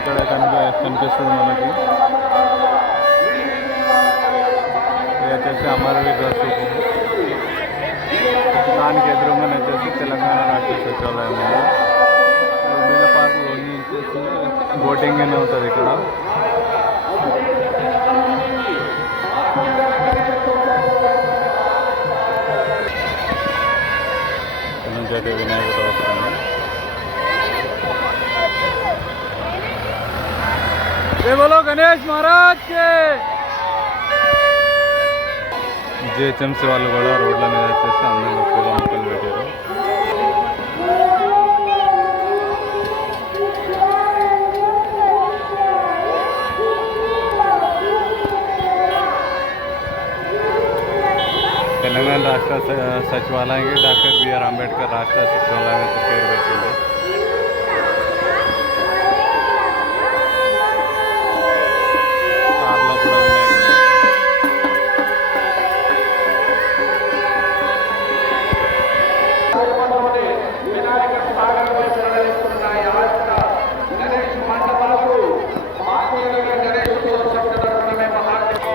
ఇక్కడ కనిపిస్తుంది మనకి. ఇది వచ్చేసి అమరవీర స్తూపం. దానికి ఎదురుగానే వచ్చేసి తెలంగాణ రాష్ట్ర సచివాలయం ఉంది. బీల పార్క్లో వచ్చేసి బోటింగ్ అని అవుతుంది ఇక్కడ. ఇక్కడ నుంచి అయితే వినాయకుడు వస్తుంది. जय बोलो गणेश महाराज के. జిహెచ్ఎంసీ వాళ్ళు కూడా రోడ్ల మీద వచ్చేసి అందంగా పూల మొక్కలు పెట్టారు. తెలంగాణ రాష్ట్ర సచివాలయానికి డాక్టర్ బిఆర్ అంబేద్కర్ రాష్ట్ర సచివాలయం అయితే పేరు పెట్టింది.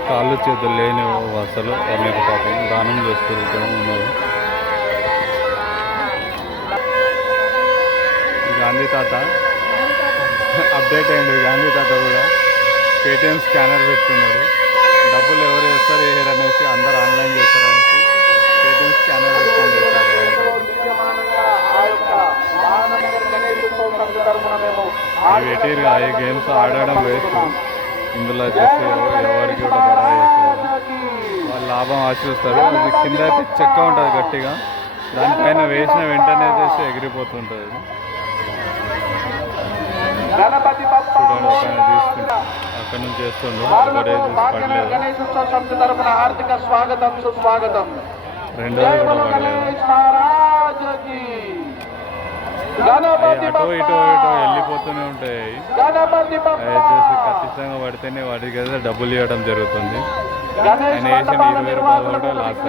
కాళ్ళు చేతులు లేని అసలు వాళ్ళకి పాపం దానం చేస్తూ ఉన్నారు. గాంధీ తాత అప్డేట్ అయ్యింది. గాంధీ తాత కూడా పేటిఎం స్కానర్ పెట్టుకున్నాడు. డబ్బులు ఎవరు వేస్తారు వేయరు అనేసి అందరు ఆన్లైన్ చేస్తారు అనేసి పేటిఎం స్కానర్ పెట్టుకుని చేస్తారు. ఇవి పెట్టిరుగా ఈ గేమ్స్ ఆడడం వేస్ట్. ఇందులో వచ్చేసి ఎవరికి కూడా బడా వాళ్ళు లాభం ఆశిస్తారు. అది కింద అయితే చెక్క ఉంటుంది గట్టిగా, దానిపైన వేసిన వెంటనే వచ్చేసి ఎగిరిపోతుంటుంది. చూడండి పైన తీసుకుంటా అక్కడ నుంచి చేస్తుండ్రు. రెండోది కూడా పడలేదు. అటు ఇటు వెళ్ళిపోతూనే ఉంటాయి. దయచేసి ఖచ్చితంగా పడితేనే వాటికి అయితే డబ్బులు ఇవ్వడం జరుగుతుంది. ఆయన వేసిన 20 రూపాయలు కూడా లాస్.